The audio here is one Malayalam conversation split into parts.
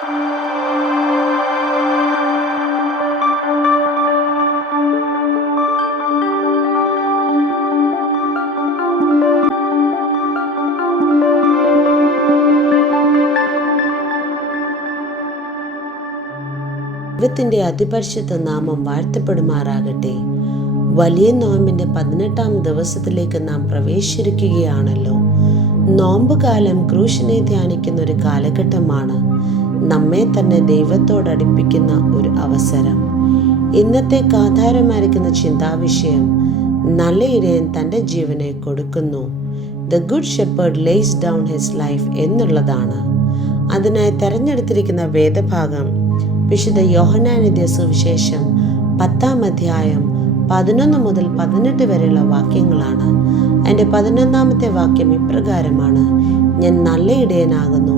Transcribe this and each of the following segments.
ദൈവത്തിൻ്റെ അതിപരിശുദ്ധ നാമം വാഴ്ത്തപ്പെടുമാറാകട്ടെ. വലിയ നോമ്പിൻ്റെ 18-ാം ദിവസത്തിലേക്ക് നാം പ്രവേശിച്ചിരിക്കുകയാണല്ലോ. നോമ്പുകാലം ക്രൂശിനെ ധ്യാനിക്കുന്ന ഒരു കാലഘട്ടമാണ്. നമ്മെ തന്നെ ദൈവത്തോടടുപ്പിക്കുന്ന ഒരു അവസരം. ഇന്നത്തെ ആധാരമായിരിക്കുന്ന ചിന്താവിഷയം, നല്ല ഇടയൻ തൻ്റെ ജീവനെ കൊടുക്കുന്നു. The good shepherd Lay's down his life എന്നുള്ളതാണ്. അതിനായി തെരഞ്ഞെടുത്തിരിക്കുന്ന വേദഭാഗം വിശുദ്ധ യോഹന്നാൻ എഴുതിയ സുവിശേഷം 10-ാം അധ്യായം 11 മുതൽ 18 വരെയുള്ള വാക്യങ്ങളാണ്. അതിൻ്റെ 11-ാമത്തെ വാക്യം ഇപ്രകാരമാണ്: ഞാൻ നല്ല ഇടയനാകുന്നു,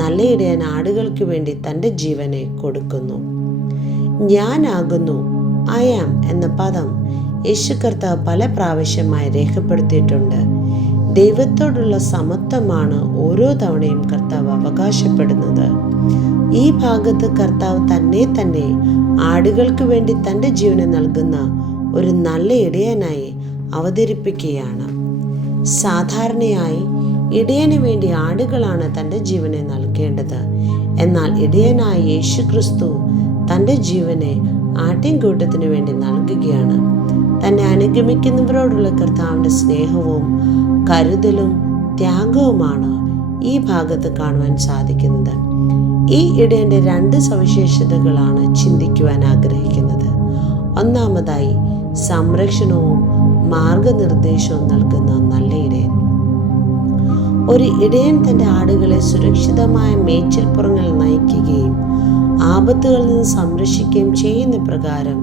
നല്ല ഇടയൻ ആടുകൾക്ക് വേണ്ടി തൻ്റെ ജീവനെ കൊടുക്കുന്നു. ഞാനാകുന്നു, ഐ ആം എന്ന പദം യേശു കർത്താവ് പല പ്രാവശ്യമായി രേഖപ്പെടുത്തിയിട്ടുണ്ട്. ദൈവത്തോടുള്ള സമത്വമാണ് ഓരോ തവണയും കർത്താവ് അവകാശപ്പെടുന്നത്. ഈ ഭാഗത്ത് കർത്താവ് തന്നെ ആടുകൾക്ക് വേണ്ടി തൻ്റെ ജീവനെ നൽകുന്ന ഒരു നല്ല ഇടയനായി അവതരിപ്പിക്കുകയാണ്. സാധാരണയായി ഇടയന് വേണ്ടി ആടുകളാണ് തൻ്റെ ജീവനെ നൽകേണ്ടത്. എന്നാൽ ഇടയനായ യേശു ക്രിസ്തു തൻ്റെ ജീവനെ ആട്ടിൻകൂട്ടത്തിന് വേണ്ടി നൽകുകയാണ്. തന്നെ അനുഗമിക്കുന്നവരോടുള്ള കർത്താവിൻ്റെ സ്നേഹവും കരുതലും ത്യാഗവുമാണ് ഈ ഭാഗത്ത് കാണുവാൻ സാധിക്കുന്നത്. ഈ ഇടയൻ്റെ 2 സവിശേഷതകളാണ് ചിന്തിക്കുവാൻ ആഗ്രഹിക്കുന്നത്. ഒന്നാമതായി, സംരക്ഷണവും മാർഗനിർദ്ദേശവും നൽകുന്ന നല്ല ഇടയൻ. ഒരു ഇടയൻ തൻ്റെ ആടുകളെ സുരക്ഷിതമായ മേച്ചിൽപ്പുറങ്ങൾ നയിക്കുകയും ആപത്തുകളിൽ നിന്ന് സംരക്ഷിക്കുകയും ചെയ്യുന്ന പ്രകാരം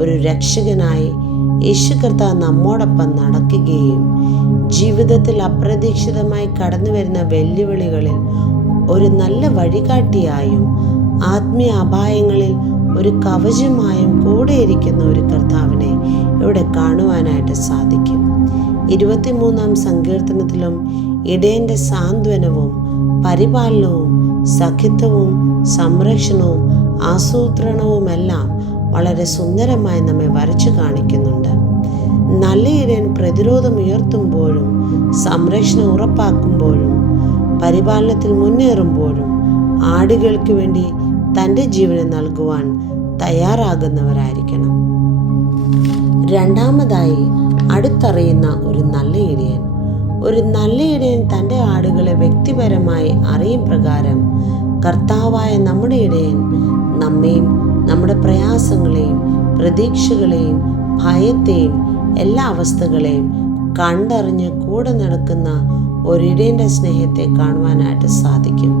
ഒരു രക്ഷകനായി യേശു കർത്താവ് നമ്മോടൊപ്പം നടക്കുകയും ജീവിതത്തിൽ അപ്രതീക്ഷിതമായി കടന്നു വരുന്ന വെല്ലുവിളികളിൽ ഒരു നല്ല വഴികാട്ടിയായും ആത്മീയ അപായങ്ങളിൽ ഒരു കവചമായും കൂടെയിരിക്കുന്ന ഒരു കർത്താവിനെ ഇവിടെ കാണുവാനായിട്ട് സാധിക്കും. 23-ാം സങ്കീർത്തനത്തിലും ഇടയൻ്റെ സാന്ത്വനവും പരിപാലനവും സഖിത്വവും സംരക്ഷണവും ആസൂത്രണവുമെല്ലാം വളരെ സുന്ദരമായി നമ്മെ വരച്ചു കാണിക്കുന്നുണ്ട്. നല്ല ഇടയൻ പ്രതിരോധം ഉയർത്തുമ്പോഴും സംരക്ഷണം ഉറപ്പാക്കുമ്പോഴും പരിപാലനത്തിൽ മുന്നേറുമ്പോഴും ആടുകൾക്ക് വേണ്ടി തൻ്റെ ജീവനെ നൽകുവാൻ തയ്യാറാകുന്നവരായിരിക്കണം. രണ്ടാമതായി, അടുത്തറിയുന്ന ഒരു നല്ല ഇടയൻ. ഒരു നല്ല ഇടയൻ തൻ്റെ ആടുകളെ വ്യക്തിപരമായി അറിയും പ്രകാരം കർത്താവായ നമ്മുടെ ഇടയൻ നമ്മെയും നമ്മുടെ പ്രയാസങ്ങളെയും പ്രതീക്ഷകളെയും ഭയത്തെയും എല്ലാ അവസ്ഥകളെയും കണ്ടറിഞ്ഞ് കൂടെ നടക്കുന്ന ഒരിടയൻ്റെ സ്നേഹത്തെ കാണുവാനായിട്ട് സാധിക്കും.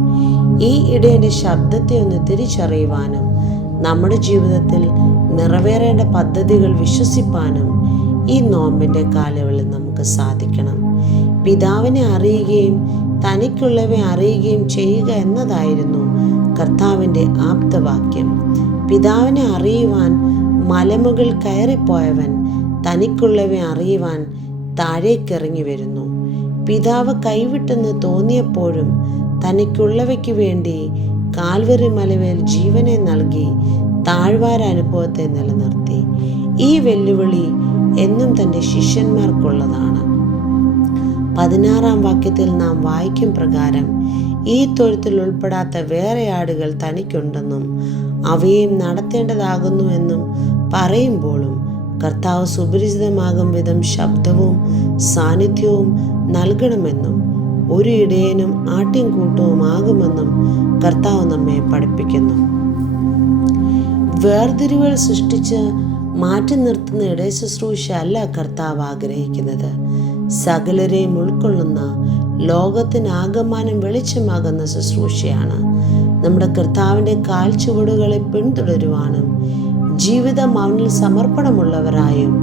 ഈ ഇടയൻ്റെ ശബ്ദത്തെ ഒന്ന് തിരിച്ചറിയുവാനും നമ്മുടെ ജീവിതത്തിൽ നിറവേറേണ്ട പദ്ധതികൾ വിശ്വസിപ്പാനും ഈ നോമ്പിൻ്റെ കാലയളവിൽ നമുക്ക് സാധിക്കണം. പിതാവിനെ അറിയുകയും തനിക്കുള്ളവ അറിയുകയും ചെയ്യുക എന്നതായിരുന്നു കർത്താവിൻ്റെ ആപ്തവാക്യം. പിതാവിനെ അറിയുവാൻ മലമുകൾ കയറിപ്പോയവൻ തനിക്കുള്ളവ അറിയുവാൻ താഴേക്കിറങ്ങി വരുന്നു. പിതാവ് കൈവിട്ടെന്ന് തോന്നിയപ്പോഴും തനിക്കുള്ളവയ്ക്ക് വേണ്ടി കാൽവരി മലവേൽ ജീവനെ നൽകി താഴ്വാര അനുഭവത്തെ നിലനിർത്തി. ഈ വെല്ലുവിളി എന്നും തൻ്റെ ശിഷ്യന്മാർക്കുള്ളതാണ്. 16-ാം വാക്യത്തിൽ നാം വായിക്കും പ്രകാരം, ഈ തൊഴുത്തിൽ ഉൾപ്പെടാത്ത വേറെ ആടുകൾ തനിക്കുണ്ടെന്നും അവയെയും നടത്തേണ്ടതാകുന്നുവെന്നും പറയുമ്പോഴും കർത്താവ് സുപരിചിതമാകും വിധം ശബ്ദവും സാന്നിധ്യവും നൽകണമെന്നും ഒരു ഇടയനും ആട്ടിൻകൂട്ടവും ആകുമെന്നും കർത്താവ് നമ്മെ പഠിപ്പിക്കുന്നു. വേർതിരിവുകൾ സൃഷ്ടിച്ച് മാറ്റി നിർത്തുന്ന ഇടയ ശുശ്രൂഷ അല്ല കർത്താവ് ആഗ്രഹിക്കുന്നത്. സകലരെയും ഉൾക്കൊള്ളുന്ന ലോകത്തിനാകമാനം വെളിച്ചമാകുന്ന ശുശ്രൂഷയാണ്. നമ്മുടെ കർത്താവിൻ്റെ കാൽച്ചുവടുകളെ പിന്തുടരുവാനും ജീവിതം അവനിൽ സമർപ്പണമുള്ളവരായും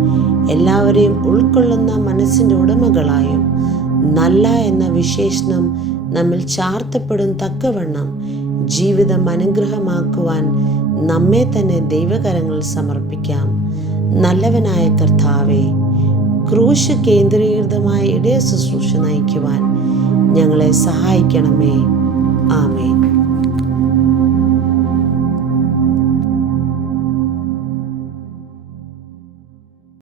എല്ലാവരെയും ഉൾക്കൊള്ളുന്ന മനസ്സിൻ്റെ ഉടമകളായും നല്ല എന്ന വിശേഷണം നമ്മിൽ ചാർത്തപ്പെടും തക്കവണ്ണം ജീവിതം അനുഗ്രഹമാക്കുവാൻ നമ്മെ തന്നെ ദൈവകരങ്ങളിൽ സമർപ്പിക്കാം. നല്ലവനായ കർത്താവേ, ക്രൂശ് കേന്ദ്രീകൃതമായ ഇടയ ശുശ്രൂഷ നയിക്കുവാൻ ഞങ്ങളെ സഹായിക്കണമേ. ആമേൻ.